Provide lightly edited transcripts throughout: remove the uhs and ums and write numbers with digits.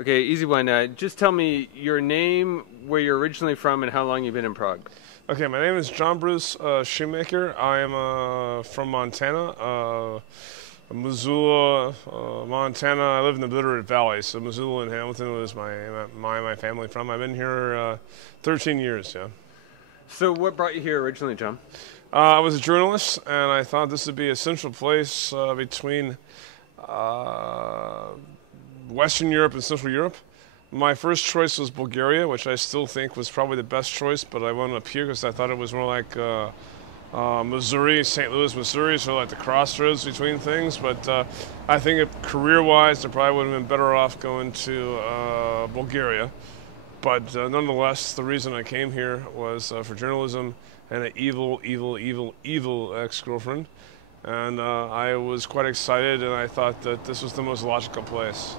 Okay, easy one. Just tell me your name, where you're originally from, and how long you've been in Prague. Okay, my name is John Bruce Shoemaker. I am from Montana, Missoula, Montana. I live in the Bitterroot Valley, so Missoula and Hamilton was my family from. I've been here 13 years, yeah. So what brought you here originally, John? I was a journalist, and I thought this would be a central place between Western Europe and Central Europe. My first choice was Bulgaria, which I still think was probably the best choice, but I went up here because I thought it was more like Missouri, St. Louis, Missouri, so like the crossroads between things. But I think career-wise, I probably would have been better off going to Bulgaria. But nonetheless, the reason I came here was for journalism and an evil ex-girlfriend. And I was quite excited, and I thought that this was the most logical place.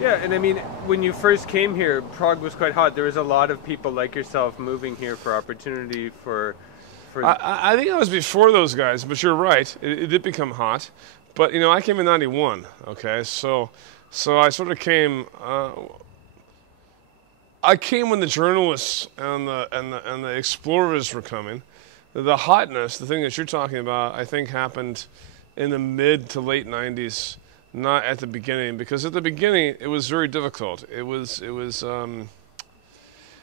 Yeah, and I mean, when you first came here, Prague was quite hot. There was a lot of people like yourself moving here for opportunity for I think I was before those guys, but you're right. It did become hot. But, you know, I came in 91, okay? So I sort of came... I came when the journalists and the explorers were coming. The hotness, the thing that you're talking about, I think happened in the mid to late 90s, not at the beginning, because at the beginning it was very difficult. It wasn't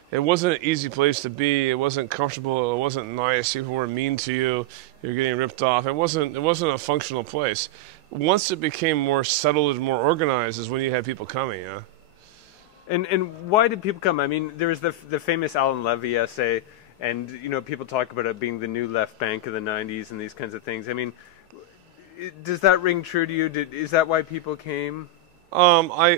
an easy place to be. It wasn't comfortable. It wasn't nice. People were mean to you. You're getting ripped off. It wasn't a functional place. Once it became more settled and more organized is when you had people coming. Yeah. And why did people come? I mean, there was the famous Alan Levy essay, and you know, people talk about it being the new left bank of the '90s and these kinds of things. I mean, does that ring true to you? Is that why people came? I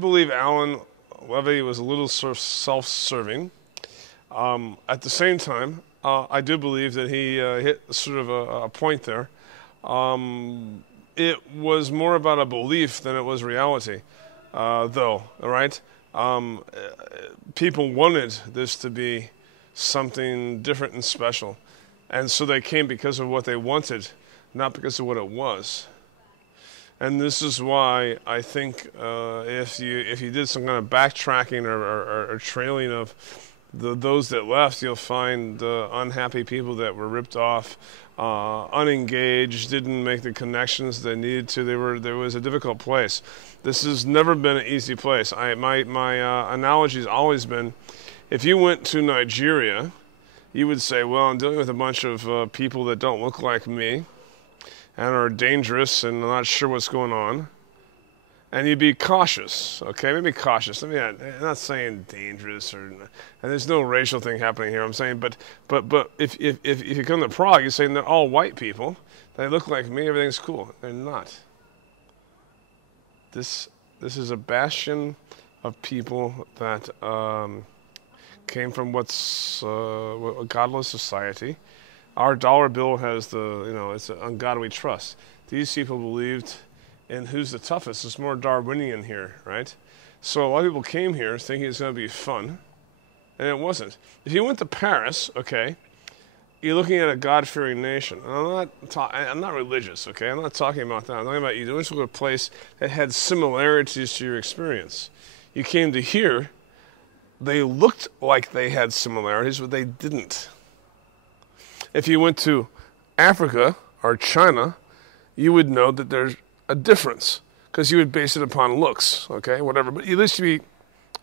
believe Alan Levy was a little sort of self-serving. At the same time, I do believe that he hit sort of a point there. It was more about a belief than it was reality, though, all right? People wanted this to be something different and special. And so they came because of what they wanted, not because of what it was. And this is why I think if you did some kind of backtracking or trailing of those that left, you'll find unhappy people that were ripped off, unengaged, didn't make the connections they needed to. There was a difficult place. This has never been an easy place. My analogy has always been, if you went to Nigeria, you would say, well, I'm dealing with a bunch of people that don't look like me and are dangerous and I'm not sure what's going on. And you'd be cautious, okay? Maybe cautious. I mean, I'm not saying dangerous, and there's no racial thing happening here. I'm saying, but if you come to Prague, you're saying they're all white people. They look like me. Everything's cool. They're not. This is a bastion of people that came from what's a godless society. Our dollar bill has it's an ungodly trust. These people believed in who's the toughest. It's more Darwinian here, right? So a lot of people came here thinking it's going to be fun, and it wasn't. If you went to Paris, okay, you're looking at a God-fearing nation. And I'm not religious, okay? I'm not talking about that. I'm talking about you went to a place that had similarities to your experience. You came to here, they looked like they had similarities, but they didn't. If you went to Africa or China, you would know that there's a difference, because you would base it upon looks, okay, whatever. But at least you be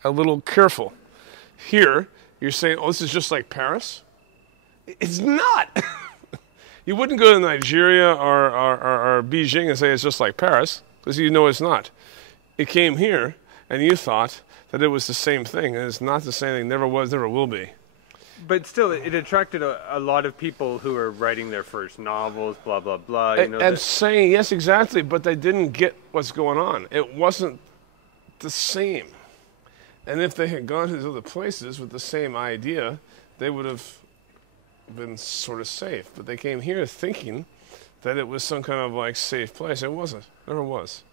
a little careful. Here, you're saying, oh, this is just like Paris? It's not. You wouldn't go to Nigeria or Beijing and say it's just like Paris, because you know it's not. It came here, and you thought that it was the same thing, and it's not the same thing. Never was, never will be. But still, it attracted a lot of people who were writing their first novels, blah, blah, blah. And saying, yes, exactly, but they didn't get what's going on. It wasn't the same. And if they had gone to these other places with the same idea, they would have been sort of safe. But they came here thinking that it was some kind of like safe place. It wasn't. Never was.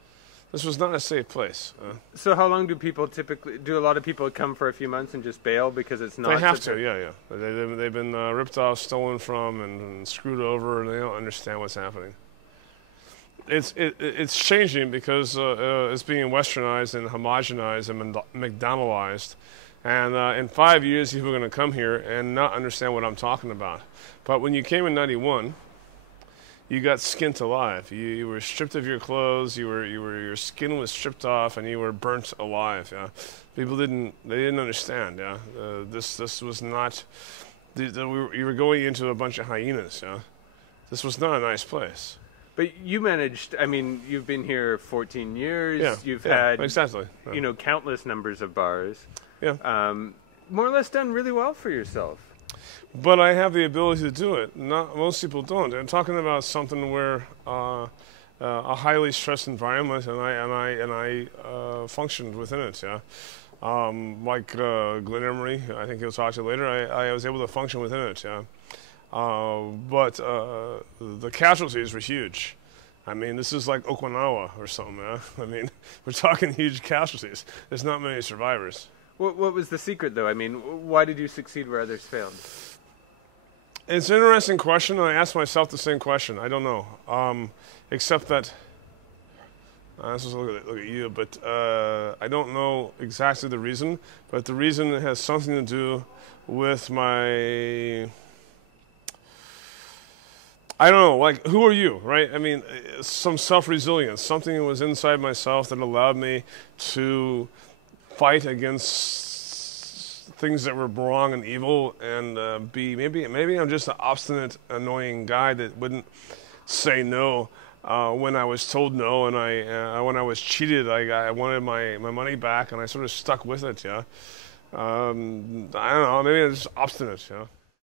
This was not a safe place. So how long do a lot of people come for a few months and just bail because it's not? They have to, yeah. They've been ripped off, stolen from, and screwed over, and they don't understand what's happening. it's changing because it's being westernized and homogenized and McDonaldized. And in 5 years, people are going to come here and not understand what I'm talking about. But when you came in '91, you got skinned alive. You were stripped of your clothes. Your skin was stripped off, and you were burnt alive. Yeah, people didn't understand. Yeah, this was not. You were going into a bunch of hyenas. Yeah, this was not a nice place. But you managed. I mean, you've been here 14 years. Yeah, you've had exactly. Yeah. Countless numbers of bars. Yeah. More or less done really well for yourself. But I have the ability to do it. Not most people don't. I'm talking about something where a highly stressed environment, and I functioned within it. Yeah, like Glenn Emery, I think he'll talk to you later. I was able to function within it. Yeah, but the casualties were huge. I mean, this is like Okinawa or something. Yeah? I mean, we're talking huge casualties. There's not many survivors. What was the secret, though? I mean, why did you succeed where others failed? It's an interesting question. I ask myself the same question. I don't know, except that I'm supposed to look at you, but I don't know exactly the reason. But the reason has something to do with my. I don't know, like, who are you, right? I mean, some self-resilience, something that was inside myself that allowed me to fight against things that were wrong and evil, and maybe I'm just an obstinate, annoying guy that wouldn't say no when I was told no, and when I was cheated, I wanted my money back, and I sort of stuck with it, yeah. I don't know, maybe I'm just obstinate, yeah.